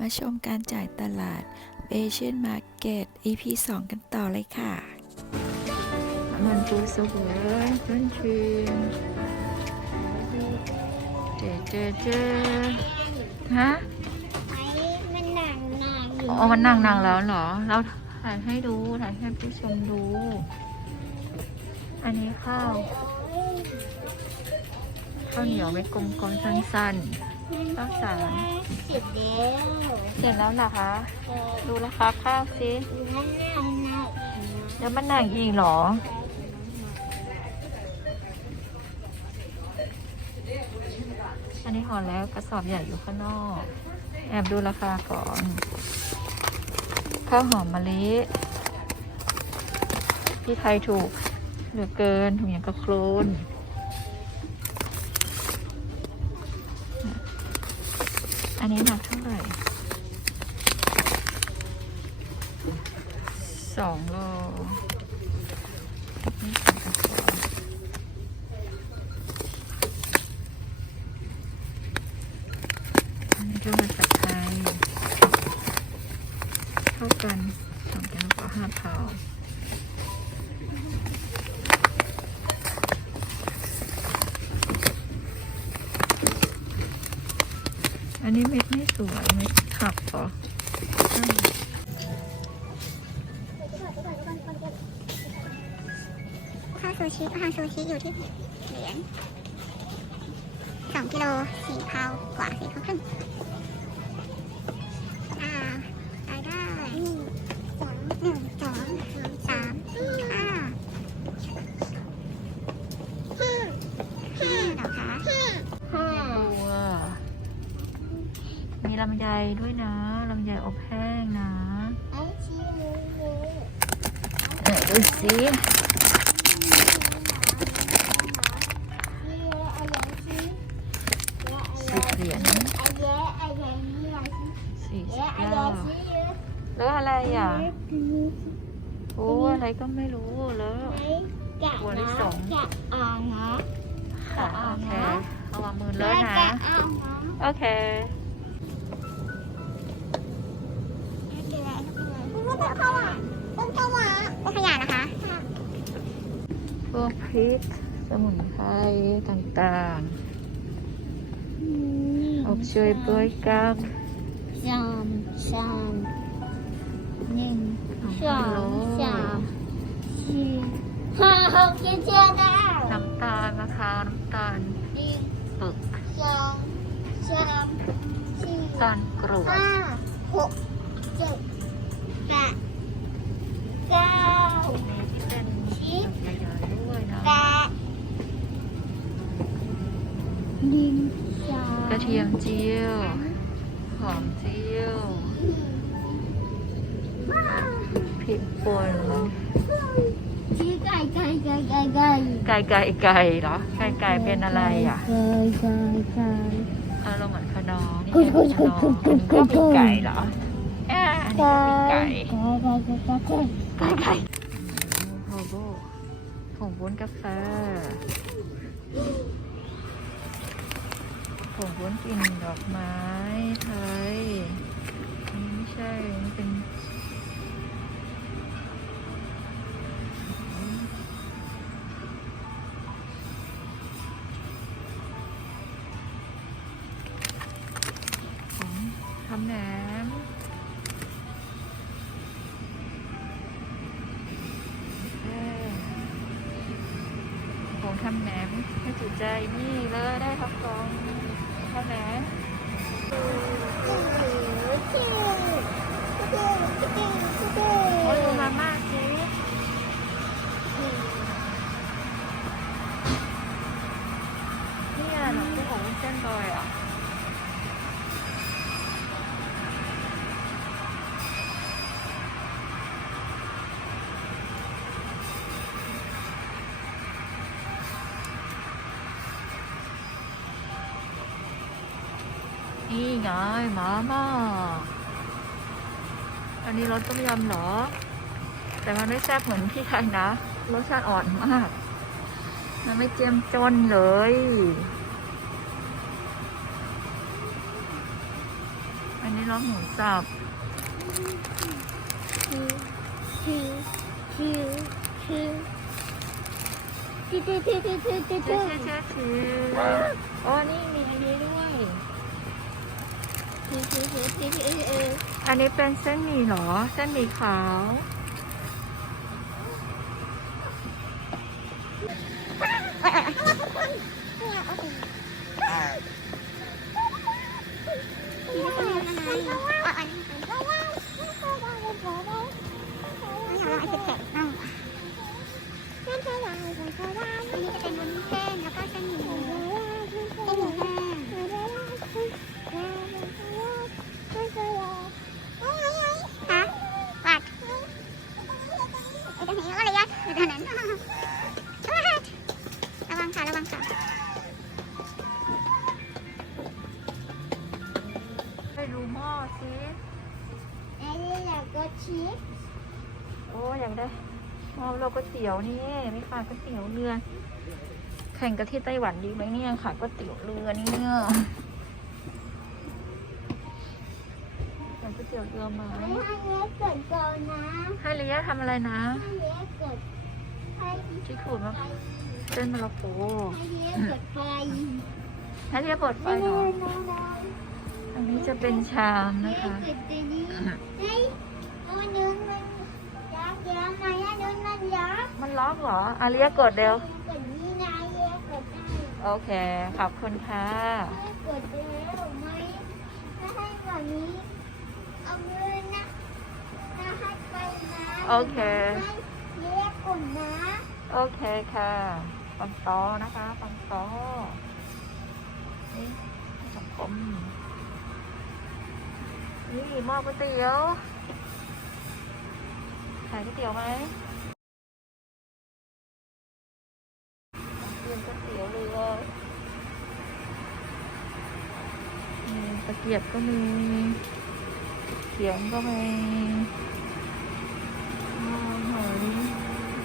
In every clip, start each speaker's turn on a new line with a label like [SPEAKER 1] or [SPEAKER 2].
[SPEAKER 1] มาชมการจ่ายตลาดเอเชียนมาร์เก็ต EP 2 กันต่อเลยค่ะ มันปูสวยต้นชีนเจเจเจฮะ
[SPEAKER 2] ไอ้มันหนังหนังอยู่
[SPEAKER 1] อ๋อมันนั่งนั่งแล้วเหรอ เราถ่ายให้ดู ถ่ายให้ผู้ชมดู อันนี้ข้าวข้าวเหนียวเม็ดกลมๆสั้นๆ ข้าวสาร
[SPEAKER 2] เสร็จแล้ว
[SPEAKER 1] เสร็จแล้วเหรอคะ ดูราคาข้าวสิ
[SPEAKER 2] นั่นนั่นนั่น
[SPEAKER 1] แล้วมันหนังอีกเหรออันนี้ห่อแล้วกระสอบใหญ่อยู่ข้างนอก แอบดูราคาก่อน ข้าวหอมมะลิที่ไทยถูกเหลือเกินถุงอย่างกระโคลน อันนี้หนักเท่าไหร่สองโล
[SPEAKER 2] ซูชิข้าวซูชิอยู่ที่เหรียญสองกิโลสี่พาวกว่าสี่พาวครึ่งอ่ารายได้หนึ่งสองสามสี่ห้าห้าห้าเหรอคะห้า
[SPEAKER 1] ตัวมีลำไยด้วยนะลำไยอบแห้งนะ
[SPEAKER 2] ไอชีมูมู
[SPEAKER 1] ไหนดูสิ
[SPEAKER 2] แย่ชีแล้
[SPEAKER 1] วอะไรอะ โอ้อะไรก็ไม่รู้แล้ว
[SPEAKER 2] กะนะกะอ่างนะ
[SPEAKER 1] ค่ะโอเคเอาวางมือเลยนะ
[SPEAKER 2] กะอ่างนะ
[SPEAKER 1] โอเค
[SPEAKER 2] ต้นข้าวหวานต้นข้าวหวานต้นขยะนะคะ
[SPEAKER 1] พวกพริกสมุนไพรต่างๆอบช่วยด้วยกับ
[SPEAKER 2] สามสามหนึ่งสองสามสี่ห้าหกเจ็ดแปดเก้า
[SPEAKER 1] น้ำตาลมะพร้าวน้ำตาล
[SPEAKER 2] หนึ่ง
[SPEAKER 1] ปึก
[SPEAKER 2] สองสามสี่
[SPEAKER 1] ตาลกรวด
[SPEAKER 2] ห้าหกเจ็ดแปดเก้าสิบแปดหนึ่งสอง
[SPEAKER 1] กระเทียมเจียว หอมเจียวพริกป่น
[SPEAKER 2] ชี้ไก่ไก่ไก่ไก่ไก่
[SPEAKER 1] ไก่ไก่ไก่เหรอไก่ไก่เป็นอะไรอะ
[SPEAKER 2] ไก่ไก่ไก่
[SPEAKER 1] เออเราเหมือนขนอนี่
[SPEAKER 2] กุด
[SPEAKER 1] ไง
[SPEAKER 2] กุด
[SPEAKER 1] ขนอ
[SPEAKER 2] กุดกุดกุ
[SPEAKER 1] ก็
[SPEAKER 2] ดกุ
[SPEAKER 1] มี
[SPEAKER 2] ด
[SPEAKER 1] ไก่เหรออ่าอันนี้ก็มีไก่
[SPEAKER 2] ไก่ไก่ไก่ไก่ไก่
[SPEAKER 1] ไก่ไก่โฮโบผงวุ้นกาแฟ ผงวุ้นกลิ่นดอกไม้ไทยนี่ไม่ใช่อันเป็นของทำแหนมเอ้ยของทำแหนมให้จุใจนี่เลยได้ทับ นายหมามาอันนี้รสต้มยำเหรอ แต่มันไม่แซ่บเหมือนพี่ไทยนะ รสชาติอ่อนมาก มันไม่เจียมจนเลยอันนี้รสหมูสับโอ้นี่มีชินนี้ชิวย
[SPEAKER 2] อั
[SPEAKER 1] นนี้เป็นเส้นหมี่เหรอ เส้นหมี่ขาว
[SPEAKER 2] ระวังค่ะระวังค่ะ
[SPEAKER 1] ไปดูหม้อสิ
[SPEAKER 2] ไอ้นี่แหละก็ชีส
[SPEAKER 1] โอ้อยากได้หม้อเราก๋วยเตี๋ยวนี่ไม่ขายก๋วยเตี๋ยวเรือ แข่งกับที่ไต้หวันดีไหมเนี่ยขายก๋วยเตี๋ยวเรือเนี่ยอยากก๋วยเตี๋ยวเรือไหม
[SPEAKER 2] ให้อันนี้เกิดก่อนนะ
[SPEAKER 1] ให้ระยะทำอะไรนะ
[SPEAKER 2] ให้เนี้เกิดให้
[SPEAKER 1] ที่ขูดมะ
[SPEAKER 2] ไฟ
[SPEAKER 1] เส้นมะละ
[SPEAKER 2] โก
[SPEAKER 1] นัทยาเปิดไฟเหรออันนี้จะเป็นชามนะคะ
[SPEAKER 2] มัน
[SPEAKER 1] ล็อกเหรออาเรียกดเดี๋
[SPEAKER 2] ยว
[SPEAKER 1] โอเค ขอบคุณค่ะโอเค
[SPEAKER 2] เรียกกดนะ
[SPEAKER 1] โอเคค่ะ ปังตอนะคะปังตอนี่สังคมนี่หม้อก๋วยเตี๋ยวขายก๋วยเตี๋ยวไหมเรียนก๋วยเตี๋ยวเรือมีตะเกียบก็มีเขียงก็มีหม้อหอย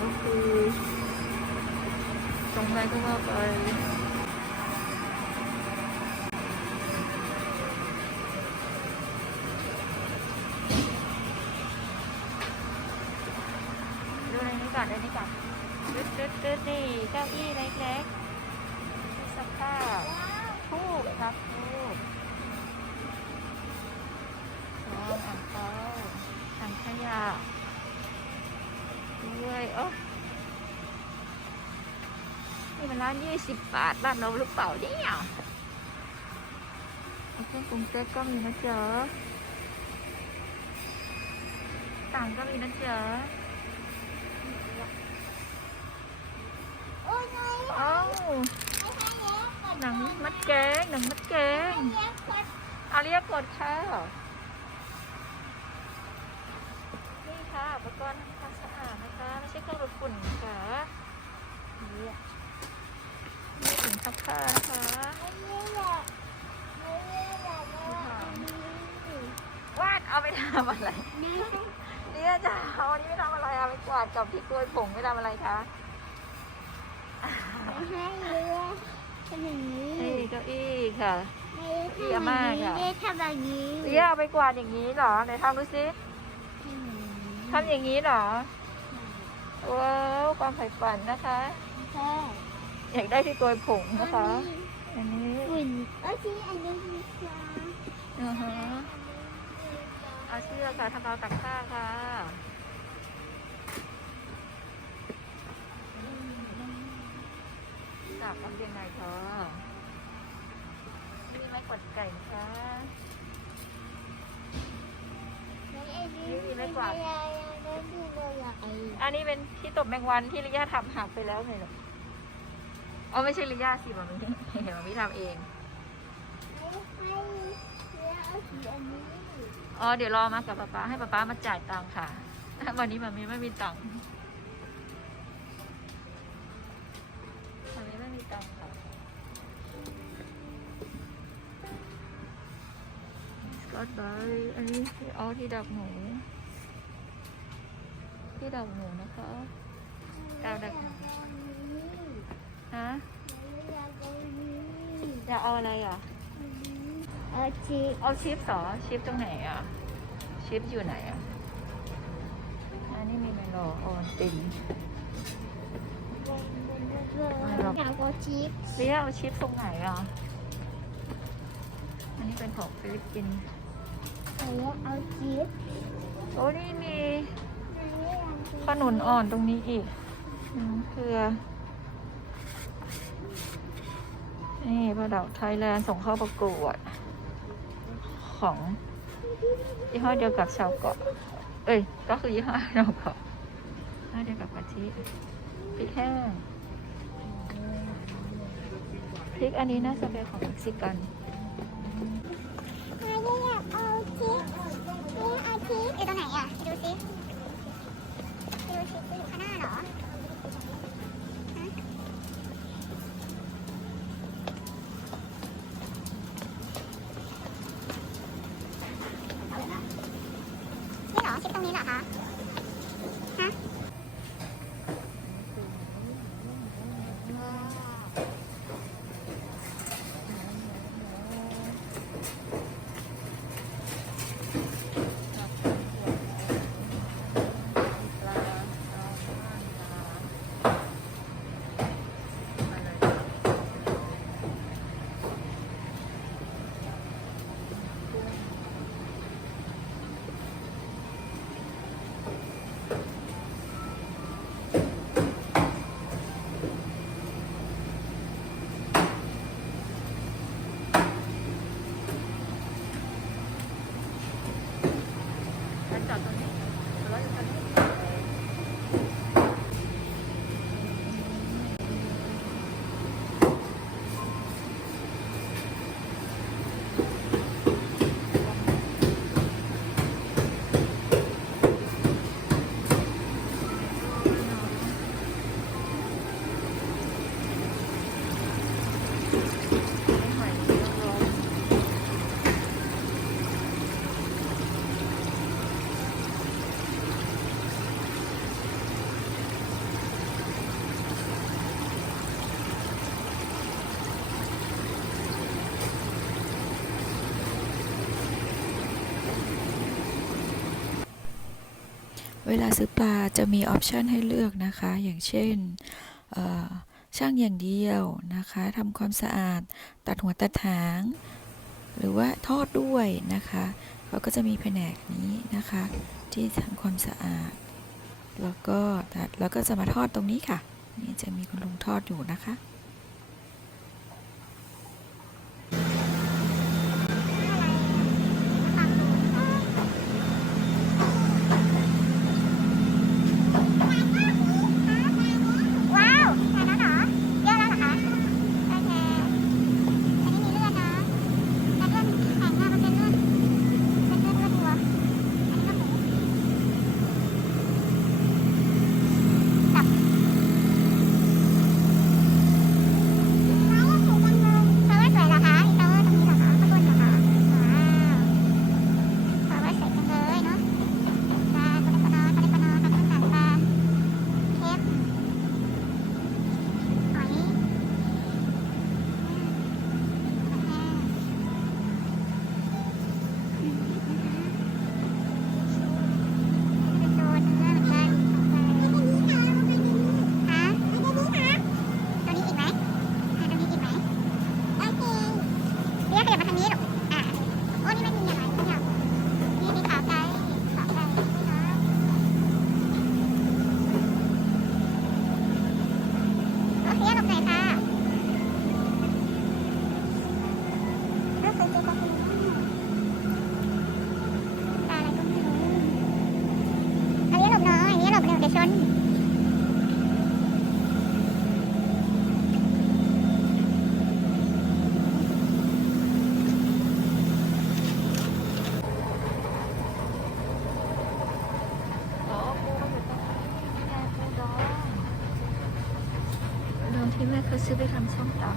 [SPEAKER 1] ก็คือ ตรงไหนก็ว่าไปดูในนี้ก่อนในนี้ก่อนตึ๊ดตึ๊ดตึ๊ดนี่เก้าอี้เล็กๆที่ซักผ้าทูบครับทูบช้อนอ่างเปาถังขยะด้วยโอ้ นี่มันร้านยี่สิบบาทบ้านเราหรือเปล่าเนี่ยเอาเครื่องปรุงเซ็ตก็มีนะเจ๊ะต่างก็มีนะเจ๊ะ
[SPEAKER 2] โอ้ยไง
[SPEAKER 1] เอ้า
[SPEAKER 2] ให้ให้เนี้ก่อน
[SPEAKER 1] หนังมัดแกงหนังมัดแกง
[SPEAKER 2] เนี้ก่อน
[SPEAKER 1] อาเรียกกดค่ะนี่ค่ะอุปกรณ์ทำความสะอาดนะคะ ไม่ใช่เครื่องดูดฝุ่นค่ะ นี่นี่ถุงซักผ้านะคะ
[SPEAKER 2] อันนี้แหละอันนี้แหละนะอันนี้
[SPEAKER 1] วาดเอาไปทำอะไร
[SPEAKER 2] นี่
[SPEAKER 1] เนี่ยจะเอาอันนี้ไม่ทำอะไรเอาไปกวาดกับพี่กล้วยผงไม่ทำอะไรคะ
[SPEAKER 2] ไม่ให้เรือทำอย่างนี้
[SPEAKER 1] นี่เก้าอี้ค่ะ
[SPEAKER 2] ไม่
[SPEAKER 1] เยี่ยมมากอะ
[SPEAKER 2] ได้ทำแบบนี้
[SPEAKER 1] เรียเอาไปกวาดอย่างนี้เหรอไหนทำดูสิทำอย่างนี้เหรอว้าวความใฝ่ฝันนะคะ
[SPEAKER 2] ใช่
[SPEAKER 1] อยากได้ที่โกยผงนะคะ อันนี้
[SPEAKER 2] ฝุ่นอ้ยที่อันนี้มีปลา
[SPEAKER 1] อือฮะเอาเสื้อค่ะทำเอาตักผ้าค่ะจับมันเป็นไงคะมีไม้กดไก่นะคะ
[SPEAKER 2] แล้วไอ้นี่ไม่กวาดอั
[SPEAKER 1] นนี้เป็นที่ตบแมงวันที่ลิยาทำหักไปแล้วไงลูกอ๋ อ๋อไม่ใช่ลิยาสิมันนี้เห็นมันพี่ทำเอง
[SPEAKER 2] เอ๋อ
[SPEAKER 1] เดี๋ยวรอมากับป๊าป๊าให้ป๊าป๊ามาจ่ายตังค่ะ วันนี้มันมีไม่มีตังค์วันนี้ไม่มีตังค์ค่ะ สกอตไบรท์อันนี้อ๋อที่ดักหนูที่ดักหนูนะคะกาวดักหนู ฮะจะเอาอะไรอะ
[SPEAKER 2] เอาชีส
[SPEAKER 1] เอาชิปสอชิปตรงไหนอะ ชิปอยู่ไหนอะอันนี้มีไมโลโอวัลติน
[SPEAKER 2] อยากเอาชีส
[SPEAKER 1] เรียเอาชิปตรงไหนอะ อันนี้เป็นของฟิลิปปินส์
[SPEAKER 2] เอาเอาชีส
[SPEAKER 1] โอ้นี่มีขนุนอ่อนตรงนี้อีกอืมเกลือ นี่ประดับไทยแลนด์ส่งเข้าประกวด ของยี่ห้อเดียวกับชาวเกาะ เอ้ย ก็คือยี่ห้อชาวเกาะยี่ห้อเดียวกับกะทิพริกแห้งพริกอันนี้น่าจะเป็นของเม็กซิกัน
[SPEAKER 2] เว
[SPEAKER 1] ลาซื้อปลาจะมีออปชันให้เลือกนะคะ อย่างเช่นช่างอย่างเดียวนะคะทำความสะอาด ตัดหัวตัดหาง หรือว่าทอดด้วยนะคะเขาก็จะมีแผนกนี้นะคะ ที่ทำความสะอาด แล้วก็ตัดแล้วก็จะมาทอดตรงนี้ค่ะ นี่จะมีคุณลุงทอดอยู่นะคะ
[SPEAKER 2] ที่แม่เคยซื้อไปทำ
[SPEAKER 1] ส้มตำ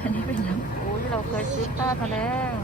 [SPEAKER 1] อันนี้เป็นน้ำโอ้ยเราเคยซื้อต้ามาแล้ว